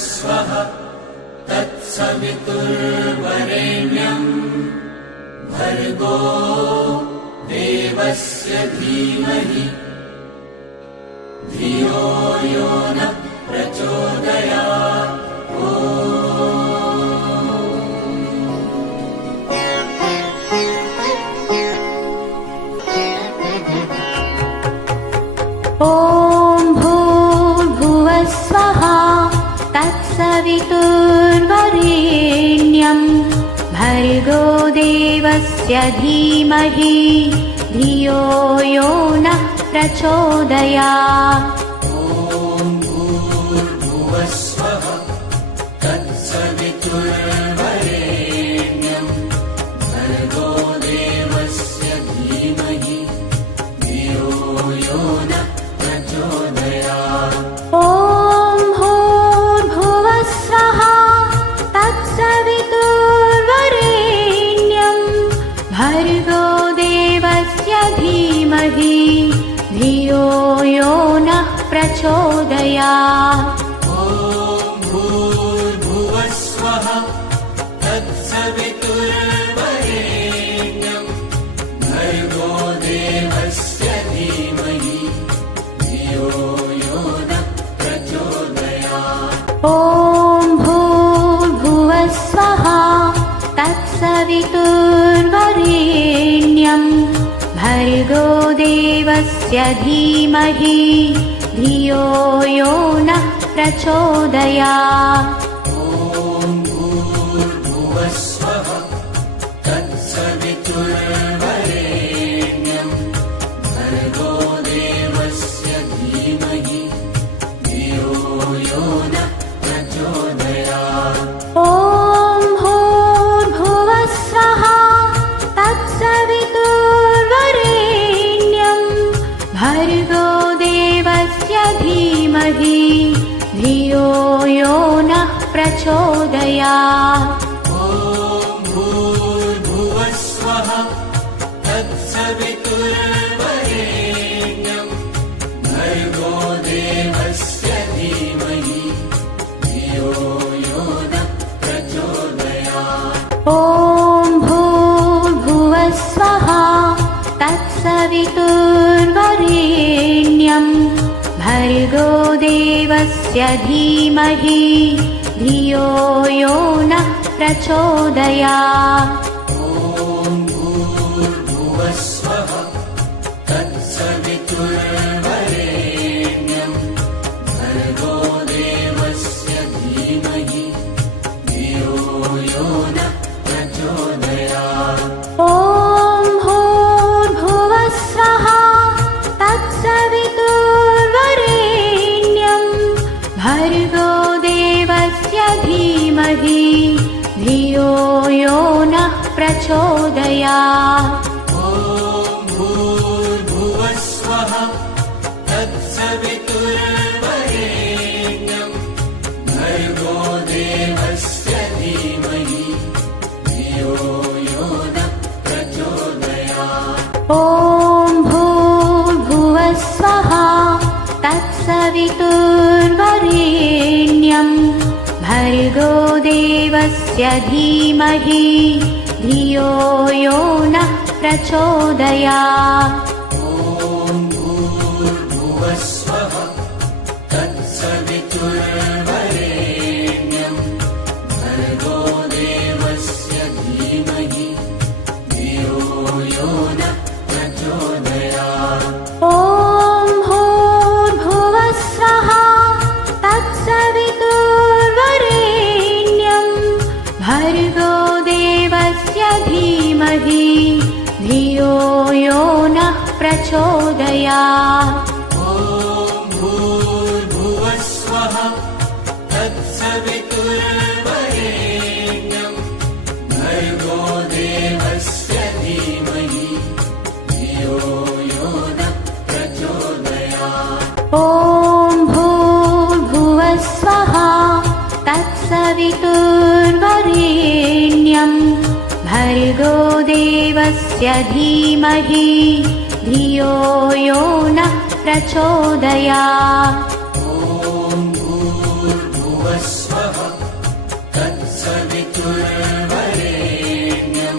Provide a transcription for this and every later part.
स्वः तत्सवितुर्वरेण्यं भर्गो देवस्य धीमहि धियो यो नः प्रचोदयात्। ॐ भूर्भुवः स्वः तत्सवितुर्वरेण्यं भर्गो देवस्य धीमहि धियो यो नः प्रचोदयात्। ॐ भूर्भुवः स्वः तत्सवितुर्वरेण्यं भर्गो देवस्य धीमहि धियो यो नः प्रचोदयात्। ॐ भूर्भुवः स्वः तत्सवितुर्वरेण्यं भर्गो देवस्य धीमहि धियो यो नः प्रचोदयात्। ॐ भूर्भुवः स्वः तत्सवितुर्वरेण्यं भर्गो देवस्य धीमहि धियो यो नः प्रचोदयात्। ॐ भूर्भुवः स्वः तत्सवितुर्वरेण्यं भर्गो देवस्य धीमहि धियो यो नः प्रचोदयात्। ॐ भूर्भुवः स्वः तत्सवितुर्वरेण्यं भर्गो देवस्य धीमहि धियो यो नः प्रचोदयात्। ॐ भूर्भुवः स्वः तत्सवितुर्वरेण्यं भर्गो देवस्य धीमहि धियो यो नः प्रचोदयात्। ॐ भूर्भुवः स्वः तत्सवितुर्वरेण्यं भर्गो देवस्य धीमहि धियो यो नः प्रचोदयात्। ॐ भूर्भुवः स्वः तत्सवितुर्वरेण्यं भर्गो देवस्य धीमहि धियो यो नः प्रचोदयात्। ॐ भूर्भुवः स्वः तत्सवितुर्वरेण्यं भर्गो देवस्य धीमहि धियो यो नः प्रचोदयात्। ॐ भूर्भुवः स्वः तत्सवितुर्वरेण्यं भर्गो देवस्य धीमहि धियो यो नः प्रचोदयात्। ॐ भूर्भुवः स्वः तत्सवितुर्वरेण्यं भर्गो देवस्य धीमहि धियो यो नः प्रचोदयात्। ॐ भूर्भुवः स्वः तत्सवितुर्वरेण्यं भर्गो देवस्य धीमहि धियो यो नः प्रचोदयात्। ॐ भूर्भुवः स्वः तत्सवितुर्वरेण्यं भर्गो देवस्य धीमहि धियो यो नः प्रचोदयात्। ॐ भूर्भुवः स्वः तत्सवितुर्वरेण्यं भर्गो देवस्य धीमहि धियो यो नः भर्गो देवस्य धीमहि धियो यो नः प्रचोदयात्। ॐ भूर्भुवस्वः तत्सवितुर्वरेण्यं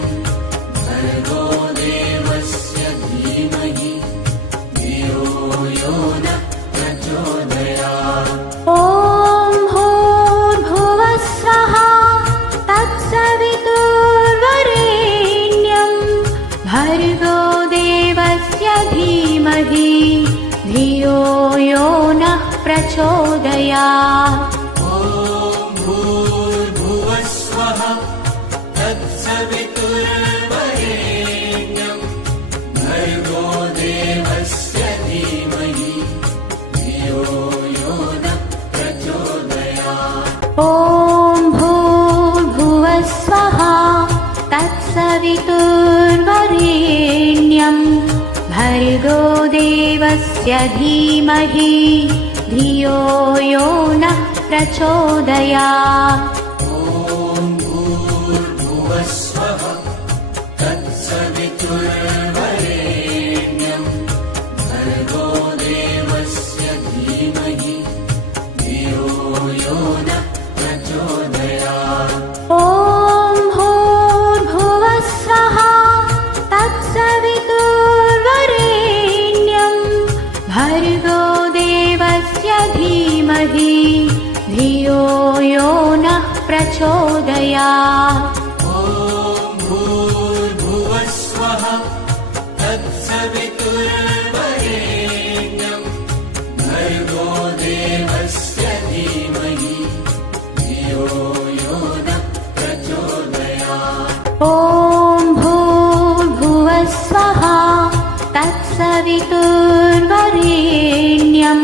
भर्गो देवस्य धीमहि धियो यो नः प्रचोदयात्। ॐ भूर्भुवस्वः तत्सवितुर्वरेण्यं भर्गो देवस्य धीमहि धियो यो नः प्रचोदयात्। ॐ भूर्भुवस्वः तत्सवितुर्वरेण्यं भर्गो देवस्य धीमहि धियो यो नः प्रचोदयात्। ॐ भूर्भुवस्वः तत्सवितुर्वरेण्यं भर्गो देवस्य धीमहि धियो यो नः प्रचोदयात्। ॐ भूर्भुवस्वः तत्सवितुर्वरेण्यं भर्गो देवस्य धीमहि धियो यो नः प्रचोदयात्। ॐ भूर्भुवस्वः तत्सवितुर्वरेण्यं भर्गो देवस्य धीमहि धियो यो नः प्रचोदयात्। ॐ भूर्भुवस्वः तत्सवितुर्वरेण्यं भर्गो देवस्य धीमहि धियो यो नः प्रचोदयात्। ॐ भूर्भुवस्वः तत्सवितुर्वरेण्यं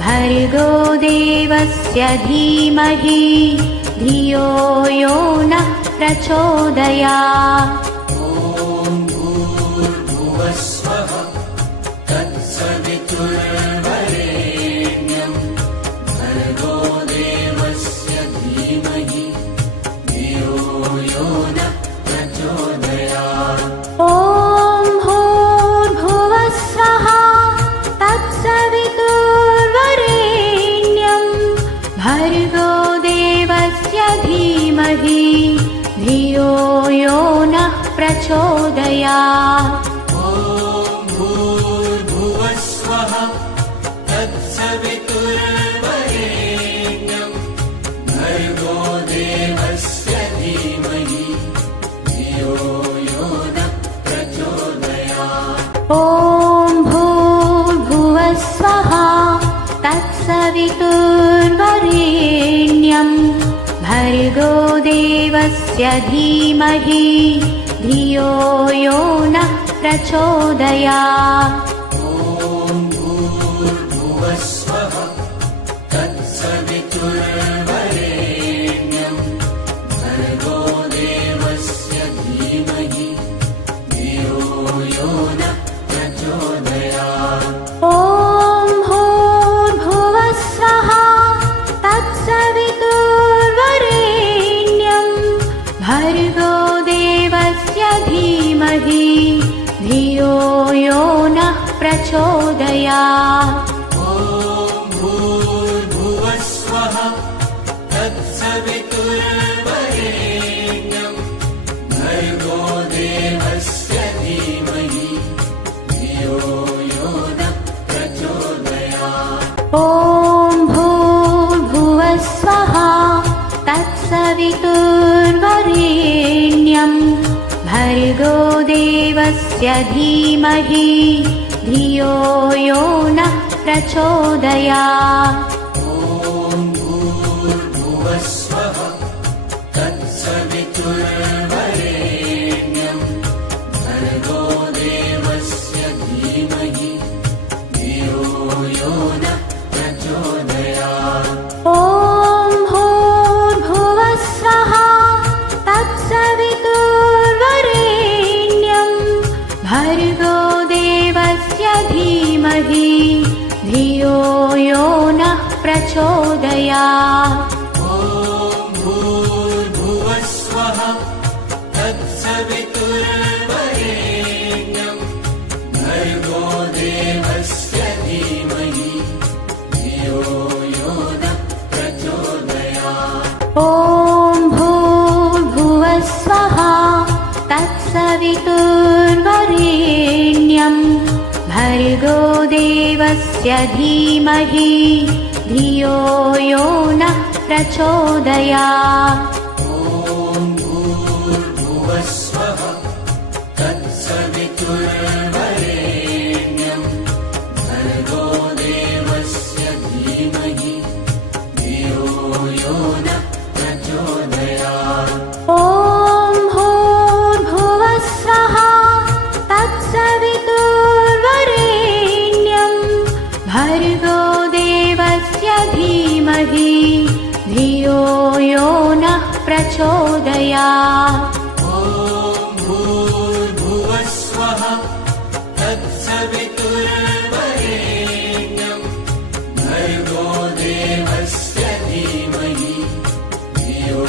भर्गो देवस्य धीमहि धियो यो नः प्रचोदयात्। ॐ भूर्भुवस्वः तत्सवितुर्वरेण्यं भर्गो देवस्य धीमहि धियो यो नः प्रचोदयात्। ॐ भूर्भुवस्वः तत्सवितुर्वरेण्यं भर्गो देवस्य धीमहि धियो यो नः प्रचोदयात्। ॐ भूर्भुवस्वः तत्सवितुर्वरेण्यं भर्गो देवस्य धीमहि धियो यो नः प्रचोदयात्। ॐ भूर्भुवस्वः तत्सवितुर्वरेण्यं भर्गो देवस्य धीमहि धियो यो नः प्रचोदयात्। ॐ भूर्भुवस्वः तत्सवितुर्वरेण्यं भर्गो देवस्य धीमहि धियो यो नः प्रचोदयात्। ॐ भूर्भुवस्वः तत्सवितुर्वरेण्यं भर्गो देवस्य धीमहि धियो यो नः प्रचोदयात्। ॐ भूर्भुवस्वः तत्सवितुर्वरेण्यं भर्गो देवस्य धीमहि धियो यो नः प्रचोदयात्। ॐ भूर्भुवस्वः तत्सवितुर्वरेण्यं भर्गो देवस्य धीमहि धियो यो नः प्रचोदयात्। ॐ भूर्भुवस्वः तत्सवितुर्वरेण्यं भर्गो देवस्य धीमहि धियो यो नः प्रचोदयात्। ॐ भूर्भुवस्वः तत्सवितुर्वरेण्यं भर्गो देवस्य धीमहि धियो यो नः प्रचोदयात्। ॐ भूर्भुवस्वः तत्सवितुर्वरेण्यं तत्सवितुर्वरेण्यं भर्गो देवस्य धीमहि धियो यो नः प्रचोदयात्। ॐ भूर्भुवस्वः तत्सवितुर्वरेण्यं भर्गो देवस्य धीमहि धियो यो नः प्रचोदयात्। ॐ भूर्भुवस्वः तत्सवितुर्वरेण्यं भर्गो देवस्य धीमहि धियो यो नः प्रचोदयात्। ॐ भूर्भुवस्वः तत्सवितुर्वरेण्यं भर्गो देवस्य धीमहि धियो यो नः प्रचोदयात्। ॐ भूर्भुवस्वः तत्सवितुर्वरेण्यं भर्गो देवस्य धीमहि धियो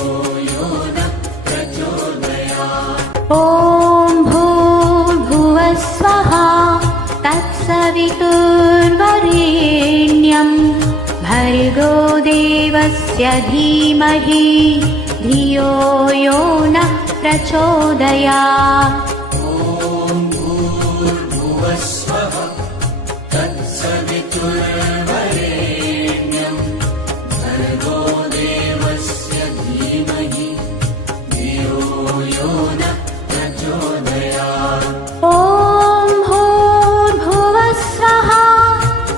यो नः प्रचोदयात्। ॐ भूर्भुवस्वः तत्सवितुर्वरेण्यं भर्गो देवस्य धीमहि धियो यो नः प्रचोदयात्। ॐ भूर्भुवस्वः तत्सवितुर्वरेण्यं भर्गो देवस्य धीमहि धियो यो नः प्रचोदयात्। ॐ भूर्भुवस्वः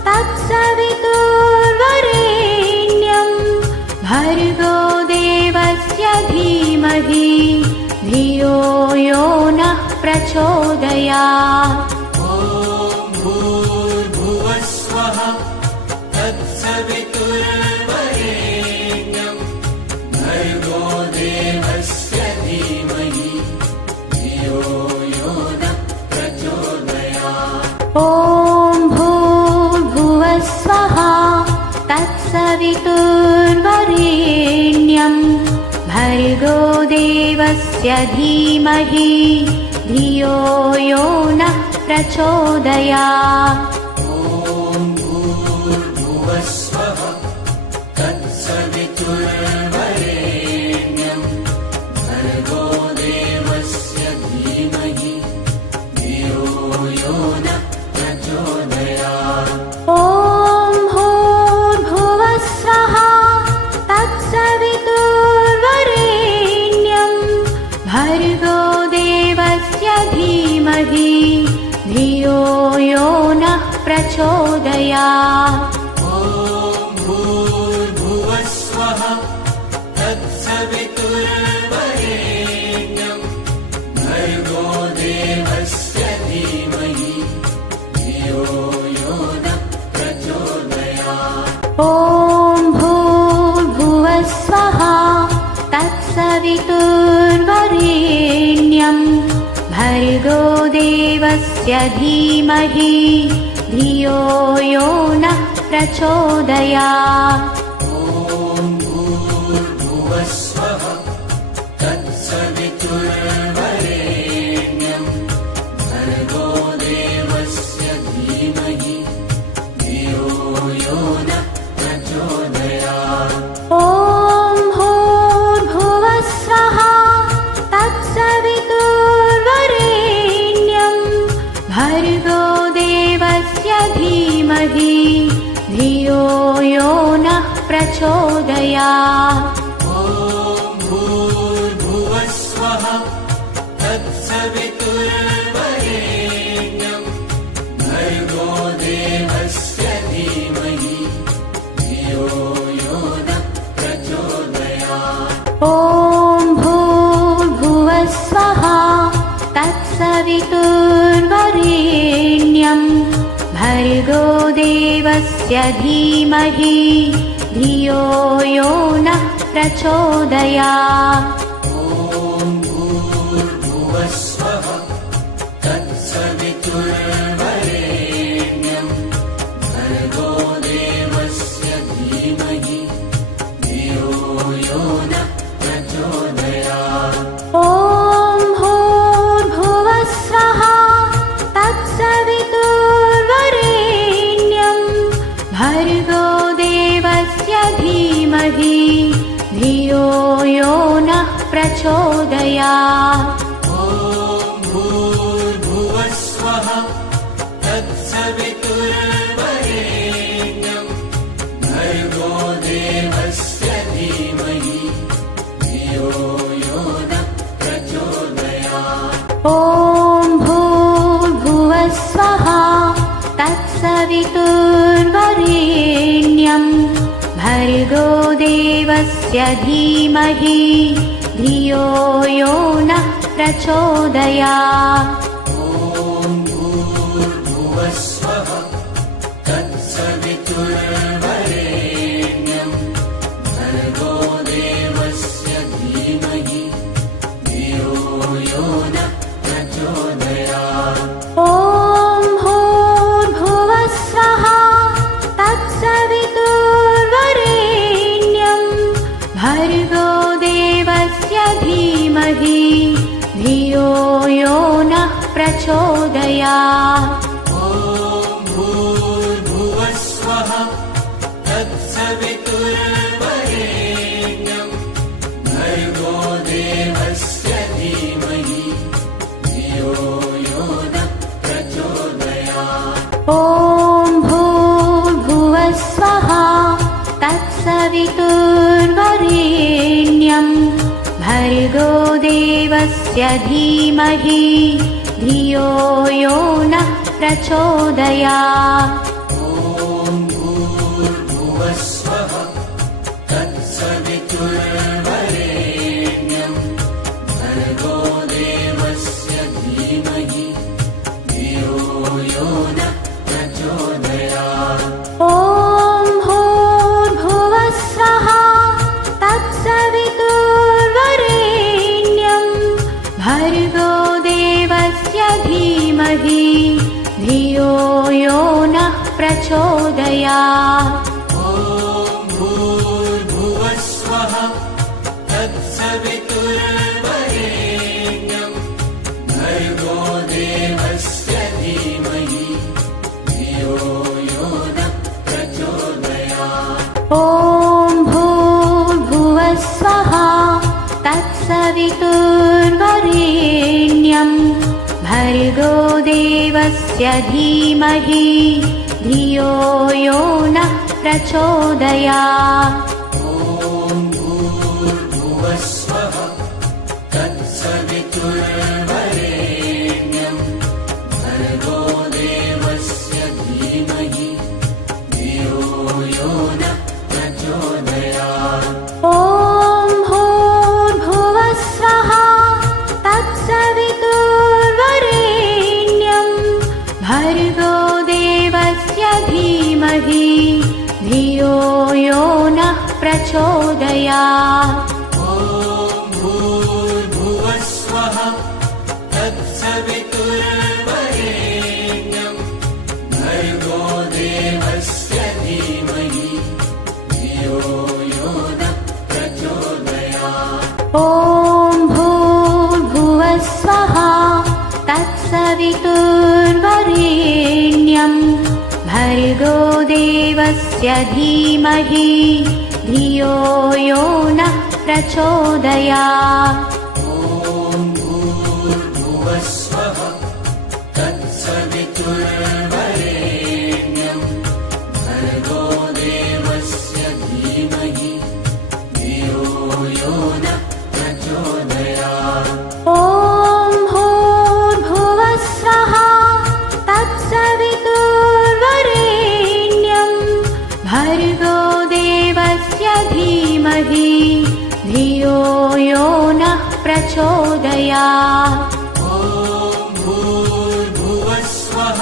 तत्सवितुर्वरेण्यं भर्गो देवस्य धीमहि धियो यो नः प्रचोदयात्। ॐ भूर्भुवस्वः तत्सवितुर्वरेण्यं भर्गो देवस्य धीमहि धियो यो नः प्रचोदयात्। ॐ भूर्भुवस्वः तत्सवितुर्वरेण्यं भर्गो देवस्य धीमहि धियो यो नः प्रचोदयात्। ॐ भूर्भुवस्वः तत्सवितुर्वरेण्यं भर्गो देवस्य धीमहि धियो यो नः प्रचोदयात्। ॐ भूर्भुवस्वः तत्सवितुर्वरेण्यं भर्गो देवस्य धीमहि धियो यो नः प्रचोदयात्। ॐ भूर्भुवस्वः तत्सवितुर्वरेण्यं भर्गो देवस्य धीमहि धियो यो नः प्रचोदयात्। ॐ भूर्भुवस्वः तत्सवितुर्वरेण्यं भर्गो देवस्य धीमहि धियो यो नः प्रचोदयात्। ॐ भूर्भुवस्वः तत्सवितुर्वरेण्यं भर्गो देवस्य धीमहि धियो यो नः प्रचोदयात्। ॐ भूर्भुवस्वः तत्सवितुर्वरेण्यं भर्गो देवस्य धीमहि धियो यो नः प्रचोदयात्। ॐ भूर्भुवस्वः तत्सवितुर्वरेण्यं भर्गो देवस्य धीमहि धियो यो नः प्रचोदयात्। ॐ भूर्भुवस्वः तत्सवितुर्वरेण्यं भर्गो देवस्य धीमहि धियो यो नः प्रचोदयात्। ॐ भूर्भुवस्वः तत्सवितुर्वरेण्यं भर्गो देवस्य धीमहि धियो यो नः प्रचोदयात्। ॐ ॐ भूर्भुवस्वः तत्सवितुर्वरेण्यं भर्गो देवस्य धीमहि धियो यो नः प्रचोदयात्। ॐ भूर्भुवस्वः तत्सवितुर्वरेण्यं भर्गो देवस्य धीमहि धियो यो नः प्रचोदयात्। ॐ भूर्भुवस्वः तत्सवितुर्वरेण्यं भर्गो देवस्य धीमहि धियो यो नः प्रचोदयात्। ॐ भूर्भुवस्वः तत्सवितुर्वरेण्यं भर्गो देवस्य धीमहि धियो यो नः प्रचोदयात्। ॐ भूर्भुवस्वः तत्सवितुर्वरेण्यं भर्गो देवस्य धीमहि धियो यो नः प्रचोदयात्। ॐ भूर्भुवस्वः तत्सवितुर्वरेण्यं भर्गो देवस्य धीमहि धियो यो नः प्रचोदयात्। ॐ भूर्भुवस्वः तत्सवितुर्वरेण्यं भर्गो देवस्य धीमहि धियो यो नः प्रचोदयात्। ॐ भूर्भुवस्वः तत्सवितुर्वरेण्यं भर्गो देवस्य धीमहि धियो यो नः प्रचोदयात्। ॐ भूर्भुवस्वः तत्सवितुर्वरेण्यं भर्गो देवस्य धीमहि धियो यो नः प्रचोदयात्। ॐ भूर्भुवस्वः तत्सवितुर्वरेण्यं भर्गो देवस्य धीमहि धियो यो नः प्रचोदयात्। ॐ भूर्भुवस्वः तत्सवितुर्वरेण्यं भर्गो देवस्य धीमहि धियो यो नः प्रचोदयात्। ॐ भूर्भुवस्वः तत्सवितुर्वरेण्यं भर्गो देवस्य धीमहि धियो यो नः प्रचोदयात्। ॐ भूर्भुवस्वः तत्सवितुर्वरेण्यं भर्गो देवस्य धीमहि धियो यो नः प्रचोदयात्। ॐ भूर्भुवस्वः तत्सवितुर्वरेण्यं भर्गो देवस्य धीमहि धियो यो नः प्रचोदयात्। ॐ भूर्भुवस्वः तत्सवितुर्वरेण्यं भर्गो देवस्य धीमहि धियो यो नः प्रचोदयात्। ॐ भूर्भुवस्वः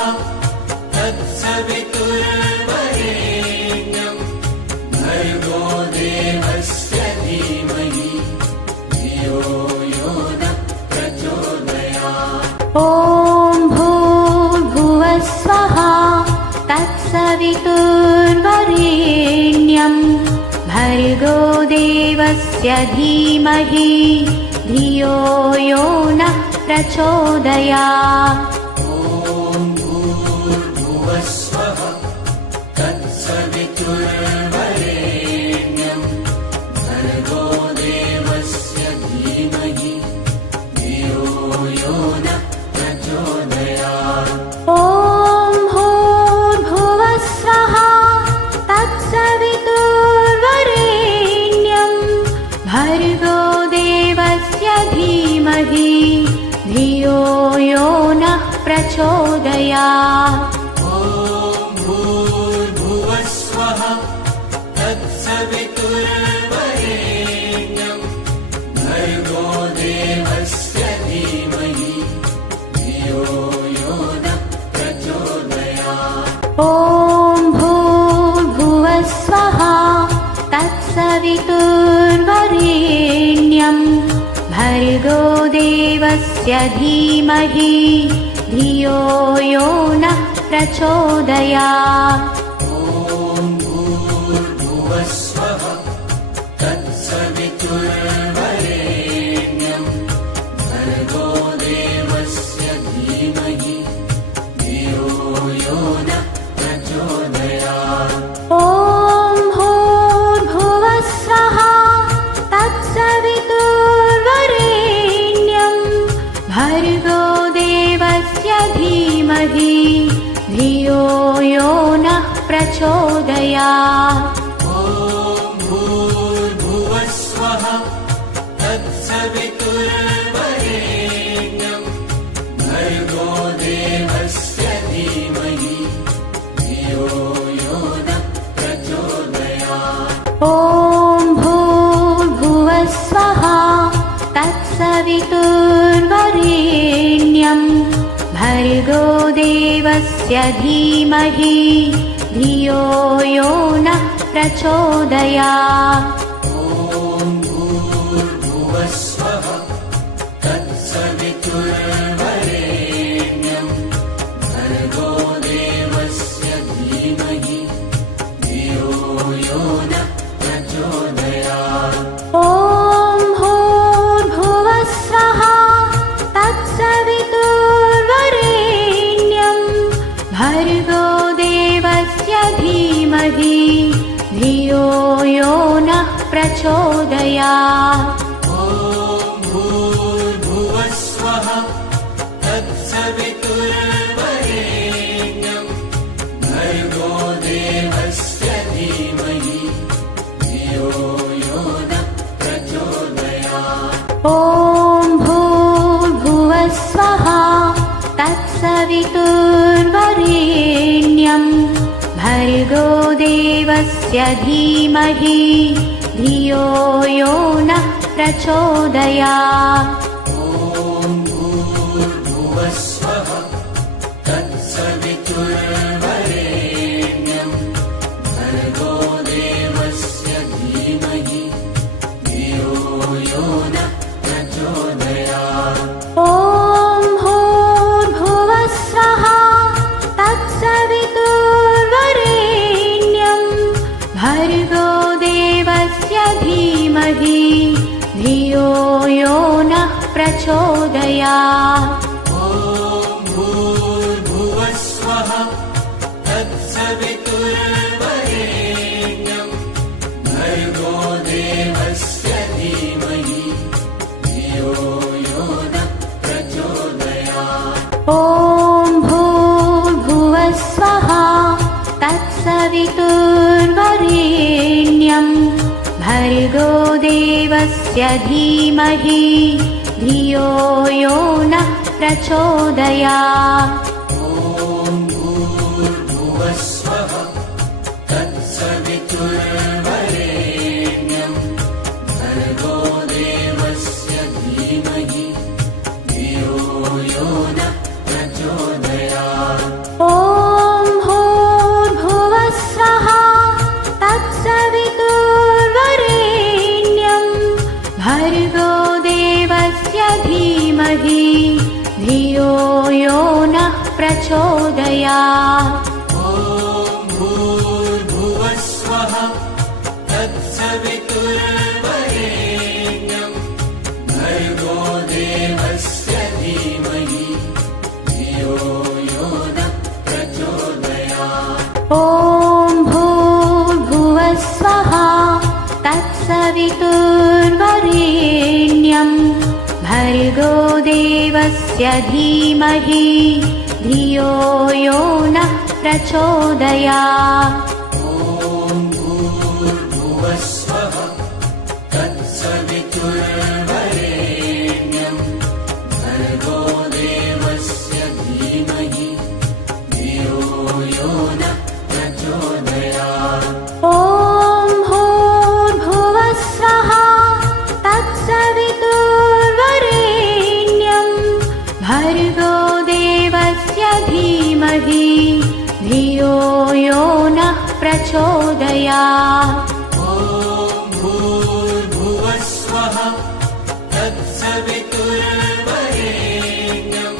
तत्सवितुर्वरेण्यं भर्गो देवस्य धीमहि धियो यो नः प्रचोदयात्। ॐ भूर्भुवस्वः तत्सवितुर्वरेण्यं भर्गो देवस्य धीमहि धियो यो नः प्रचोदयात्। ॐ भूर्भुवस्वः तत्सवितुर्वरेण्यं भर्गो देवस्य धीमहि धियो यो नः प्रचोदयात्। ॐ भूर्भुवस्वः तत्सवितुर्वरेण्यं भर्गो देवस्य धीमहि धियो प्रचोदयात्। ॐ भूर्भुवस्वः तत्सवितुर्वरेण्यं भर्गो देवस्य धीमहि धियो यो नः प्रचोदयात्। ॐ भूर्भुवस्वः तत्सवितुर्वरेण्यं भर्गो देवस्य धीमहि धियो यो नः प्रचोदयात्। ॐ भूर्भुवस्वः तत्सवितुर्वरेण्यं भर्गो देवस्य धीमहि धियो यो नः प्रचोदयात्। ॐ भूर्भुवस्वः तत्सवितुर्वरेण्यं भर्गो देवस्य धीमहि धियो यो नः प्रचोदयात्। ॐ भूर्भुवस्वः तत्सवितुर्वरेण्यं भर्गो देवस्य धीमहि धियो यो नः प्रचोदयात्। ॐ भूर्भुवस्वः तत्सवितुर्वरेण्यं भर्गो देवस्य धीमहि धियो यो नः प्रचोदयात्। ॐ भूर्भुवस्वः तत्सवितुर्वरेण्यं भर्गो देवस्य धीमहि धियो यो नः प्रचोदयात्। ॐ भूर्भुवस्वः तत्सवितुर्वरेण्यं भर्गो देवस्य धीमहि धियो यो नः प्रचोदयात्। ॐ भूर्भुवस्वः तत्सवितुर्वरेण्यं भर्गो देवस्य धीमहि धियो यो नः प्रचोदयात्। ॐ भूर्भुवस्वः तत्सवितुर्वरेण्यं भर्गो देवस्य धीमहि धियो यो नः प्रचोदयात्। ॐ भूर्भुवस्वः तत्सवितुर्वरेण्यं भर्गो देवस्य धीमहि धियो यो नः प्रचोदयात्। ॐ भूर्भुवस्वः तत्सवितुर्वरेण्यं भर्गो देवस्य धीमहि धियो यो नः प्रचोदयात्। ॐ भूर्भुवस्वः तत्सवितुर्वरेण्यं भर्गो देवस्य धीमहि धियो यो नः प्रचोदयात्। ॐ भूर्भुवस्वः तत्सवितुर्वरेण्यं भर्गो देवस्य धीमहि धियो यो नः प्रचोदयात्। ॐ भूर्भुवस्वः तत्सवितुर्वरेण्यं भर्गो देवस्य धीमहि धियो यो नः प्रचोदयात्। ॐ भूर्भुवस्वः तत्सवितुर्वरेण्यं भर्गो देवस्य धीमहि धियो यो नः प्रचोदयात्। ॐ भूर्भुवस्वः तत्सवितुर्वरेण्यं भर्गो देवस्य धीमहि धियो यो नः प्रचोदयात्। ॐ भूर्भुवस्वः तत्सवितुर्वरेण्यं भर्गो देवस्य धीमहि धियो यो नः प्रचोदयात्। ॐ भूर्भुवस्वः तत्सवितुर्वरेण्यं भर्गो देवस्य धीमहि भर्गो देवस्य धीमहि धियो यो नः प्रचोदयात्। ॐ भूर्भुवस्वः तत्सवितुर्वरेण्यं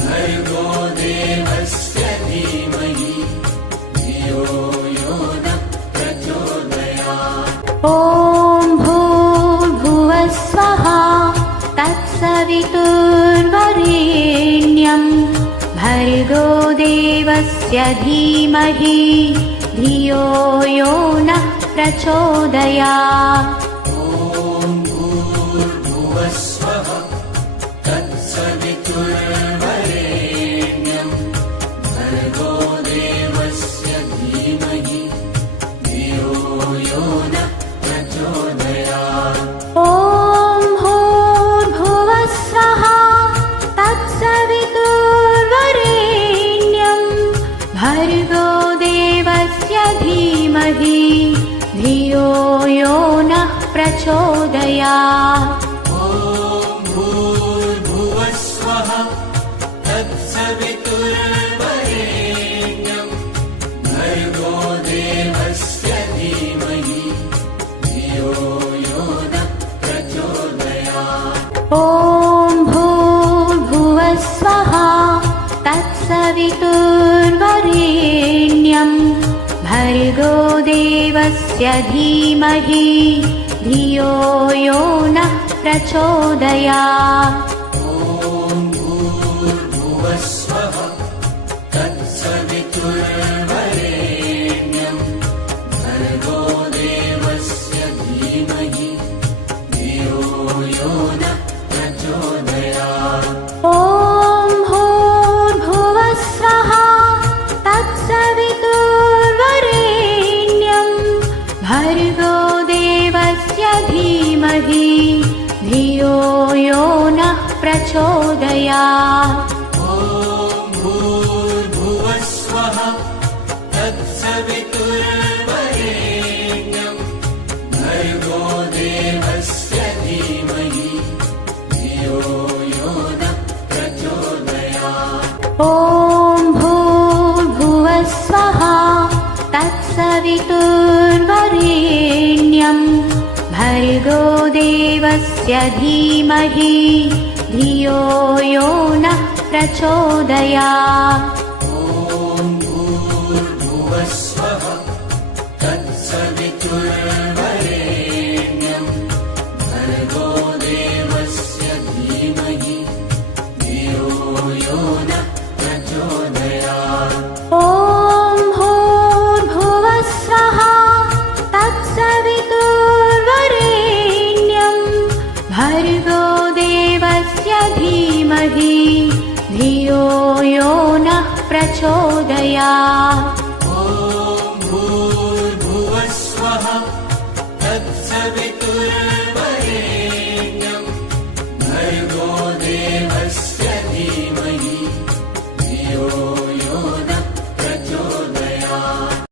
भर्गो देवस्य धीमहि धियो यो नः प्रचोदयात्। ॐ भूर्भुवस्वः तत्सवितुर्वरेण्यं भर्गो देवस्य धीमहि धियो यो नः प्रचोदयात्। ॐ भूर्भुवस्वः तत्सवितुर्वरेण्यं भर्गो देवस्य धीमहि धियो यो नः प्रचोदयात्। ॐ भूर्भुवस्वः तत्सवितुर्वरेण्यं भर्गो देवस्य धीमहि धियो यो नः प्रचोदयात्। ॐ भूर्भुवस्वः तत्सवितुर्वरेण्यं भर्गो देवस्य धीमहि धियो यो नः प्रचोदयात्। ॐ भूर्भुवस्वः तत्सवितुर्वरेण्यं भर्गो देवस्य धीमहि धियो यो नः प्रचोदयात्। ॐ भूर्भुवस्वः तत्सवितुर्वरेण्यं भर्गो देवस्य धीमहि धियो यो नः प्रचोदयात्। ॐ भूर्भुवस्वः तत्सवितुर्वरेण्यं भर्गो देवस्य धीमहि धियो यो नः प्रचोदयात्। ॐ भूर्भुवस्वः तत्सवितुर्वरेण्यं भर्गो देवस्य धीमहि धियो यो नः प्रचोदयात्। ॐ भूर्भुवस्वः तत्सवितुर्वरेण्यं भर्गो देवस्य धीमहि धियो यो नः प्रचोदयात्। ॐ भूर्भुवस्वः तत्सवितुर्वरेण्यं भर्गो देवस्य धीमहि धियो यो नः प्रचोदयात्। ॐ भूर्भुवस्वः तत्सवितुर्वरेण्यं भर्गो देवस्य धीमहि धियो यो नः प्रचोदयात्। ॐ भूर्भुवस्वः तत्सवितुर्वरेण्यं